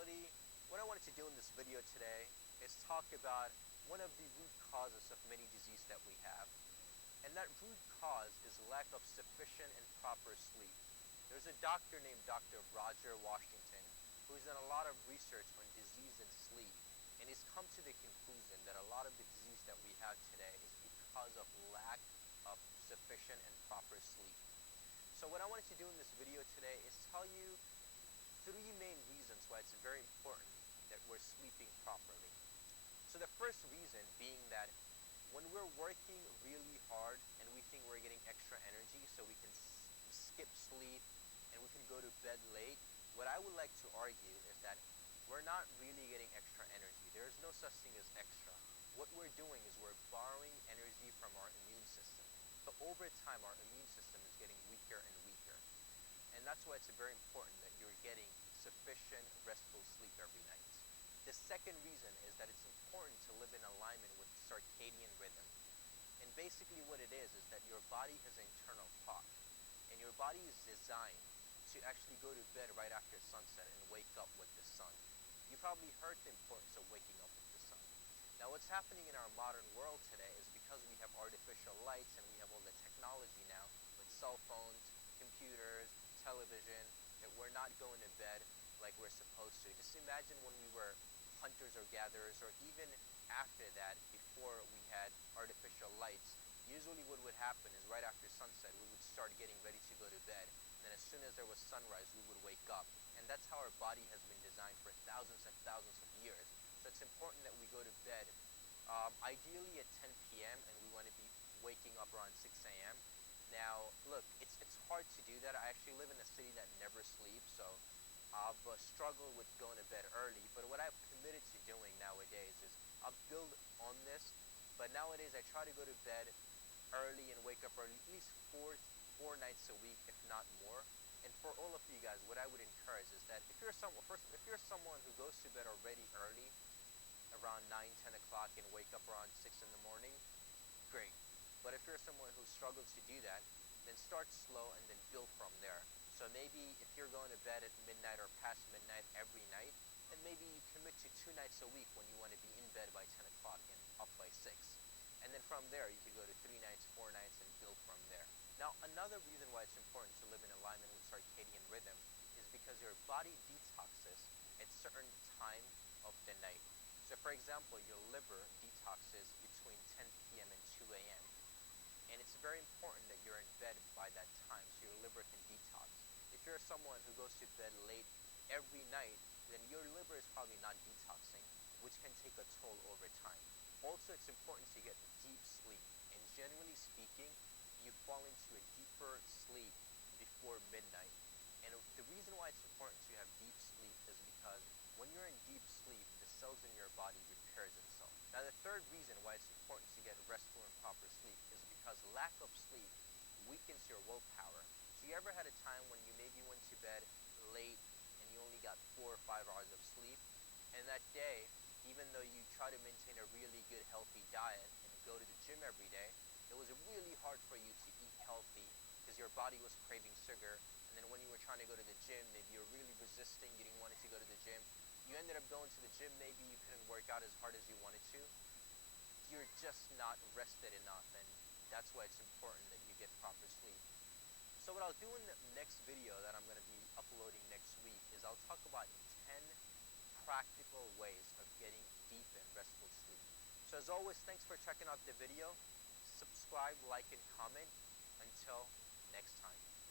reality, what I wanted to do in this video today is talk about one of the root causes of many diseases that we have. And that root cause is lack of sufficient and proper sleep. There's a doctor named Dr. Roger Washington who's done a lot of research on disease and sleep, and he's come to the conclusion that a lot of the disease that we have today is because of lack of sufficient and proper sleep. So what I wanted to do in this video today is tell you three main reasons why it's very important that we're sleeping properly. So the first reason being that when we're working really hard and we think we're getting extra energy so we can skip sleep and we can go to bed late, what I would like to argue is that we're not really getting extra energy. There's no such thing as extra. What we're doing is we're borrowing energy from our immune system. But over time, our immune system is getting weaker and weaker. And that's why it's very important that you're getting sufficient restful sleep every night. The second reason is that it's important to live in alignment with circadian rhythm. And basically what it is that your body has an internal clock. And your body is designed to actually go to bed right after sunset and wake up with the sun. You probably heard the importance of waking up with the sun. Now what's happening in our modern world today is because we have artificial lights and we have all the technology now with cell phones, computers, television, that we're not going to bed like we're supposed to. Just imagine when we were hunters or gatherers, or even after that, before we had artificial lights, usually what would happen is right after sunset we would start getting ready to go to bed, and then as soon as there was sunrise we would wake up. And that's how our body has been designed for thousands and thousands of years. So it's important that we go to bed ideally at 10 p.m. and we want to be waking up around 6 a.m. Now look, it's hard to do that. I actually live in a city that never sleeps, so I've struggled with going to bed early, but what I've committed to doing nowadays is I'll build on this, but nowadays I try to go to bed early and wake up early, at least four nights a week, if not more. And for all of you guys, what I would encourage is that if you're someone who goes to bed already early, around 9, 10 o'clock, and wake up around 6 in the morning, great. But if you're someone who struggles to do that, then start slow and then build from there. So maybe if you're going to bed at midnight or past midnight every night, then maybe you commit to 2 nights a week when you want to be in bed by 10 o'clock and up by 6. And then from there, you could go to 3 nights, 4 nights, and build from there. Now, another reason why it's important to live in alignment with circadian rhythm is because your body detoxes at certain time of the night. So for example, your liver detoxes between 10 p.m. and 2 a.m. And it's very important that you're in bed by that time so your liver can detox. If you're someone who goes to bed late every night, then your liver is probably not detoxing, which can take a toll over time. Also, it's important to get deep sleep. And generally speaking, you fall into a deeper sleep before midnight. And the reason why it's important to have deep sleep is because when you're in deep sleep, the cells in your body repairs itself. Now, the third reason why it's important to get restful and proper sleep is because lack of sleep weakens your willpower. So you ever had a time when you maybe went to bed late and you only got 4 or 5 hours of sleep, and that day, even though you try to maintain a really good healthy diet and go to the gym every day, it was really hard for you to eat healthy because your body was craving sugar. And then when you were trying to go to the gym, maybe you're really resisting, you didn't want to go to the gym. You ended up going to the gym, maybe you couldn't work out as hard as you wanted to. You're just not rested enough, and that's why it's important that you get proper sleep. So what I'll do in the next video that I'm going to be uploading next week is I'll talk about 10 practical ways of getting deep and restful sleep. So as always, thanks for checking out the video. Subscribe, like, and comment. Until next time.